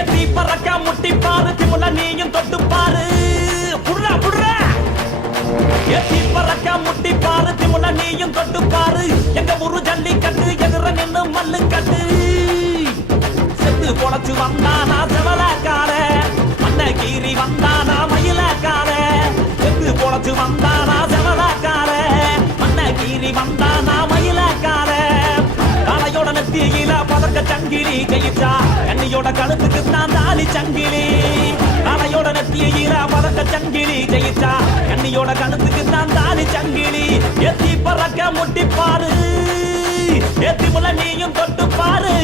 எத்தி பறக்க முட்டி பாரு திமுல நீயும் தொட்டு பாரு. புடுறா புடுறா. எத்தி பறக்க முட்டி பாரு திமுல நீயும் தொட்டு பாரு. எங்க ஊரு ஜல்லிக்கட்டு எதிர நின்னு மல்லு கட்டு செத்து பொழைச்சு வந்தானா செவலக்கார கீரி வந்தா காளையோட பதக்க சங்கிலி ஜெயிச்சா கண்ணியோட கழுத்துக்கு தான் தாலி சங்கிலி. காளையோட நெத்தியில பதக்க சங்கிலி ஜெயிச்சா கண்ணியோட கழுத்துக்கு தான் தாலி சங்கிலி. எத்தி பறக்க முட்டி பாரு எத்தி முல நீயும் தொட்டு பாரு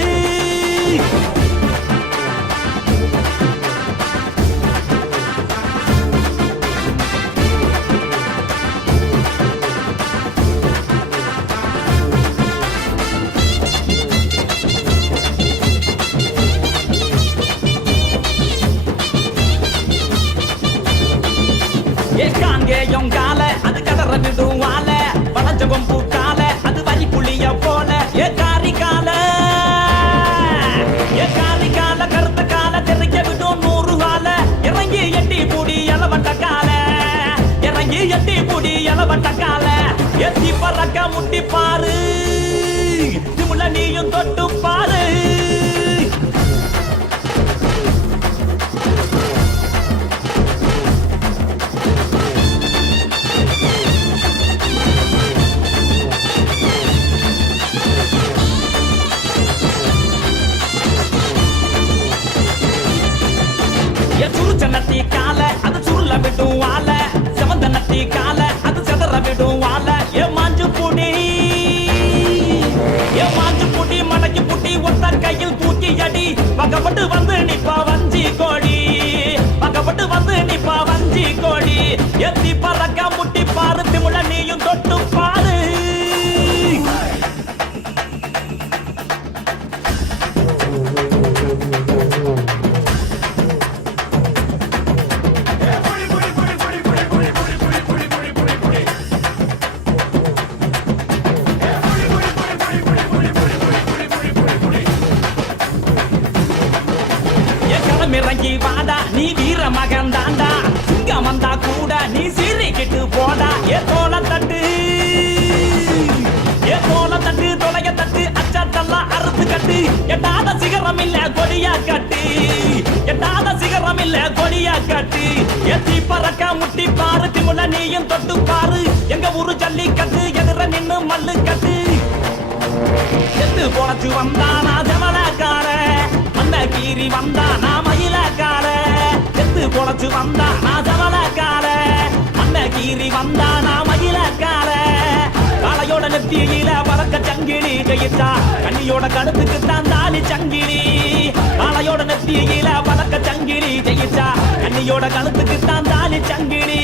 ஏ கால அது கதற விடுவால வளைஞ்ச கொம்பு கால அது வரி புளிய போல. ஏ காரி கால ஏ காரி கால கருத்த கால தெரிக்க விடும் நூறு கால இறங்கி எட்டி பூடி எலவட்ட கால இறங்கி எட்டி பூடி எலவட்ட கால. எத்தி பறக்க முட்டி பாரு திமுல நீயும் தொட்டு என் சுருச்சனத்தி கால அது சுருள விடும் வால. செவந்த கால அது செதற விடும் வால. என் மாஞ்சு புடி என் மாஞ்சு புடி மடக்கி புட்டி ஒத்த கையில் தூக்கி அடி. பக்கப்பட்டு வந்து நிப்பா களமிறங்கி வாடா. நீ வீர மகன் தாண்டா. சிங்கம் வந்தா கூட நீ சீறிக்கிட்டு போடா. ஏ தோல தட்டு. ஏ தோல தட்டு தொலைய தட்டு அச்சாத்தெல்லாம் அறுத்து கட்டு. எட்டாத சிகரம் இல்ல கொடியா கட்டு. எட்டாத சிகரம் இல்ல கொடியா கட்டு. எத்தி பறக்க முட்டி பாரு திமுல நீயும் தொட்டு பாரு. எங்க ஊரு ஜல்லிக்கட்டு எதிர நின்னு மல்லு கட்டு. செத்து பொழைச்சு வந்தானா ஜமலக்கார. அந்த கீரி வந்தானா மயிலக்கார செத்து பொழைச்சு வந்தானா ஜமலக்கார அந்த கீறி வந்தா வந்தானா மயிலக்கார காலையோட நெத்தியில பறக்க சங்கிலி ஜெயிச்சா கண்ணியோட கழுத்துக்கு தான் தாலி சங்கிலி. காலையோட நெத்தியில பறக்க சங்கிலி ஜெயிச்சா கண்ணியோட கழுத்துக்கு தான் தாலி சங்கிலி.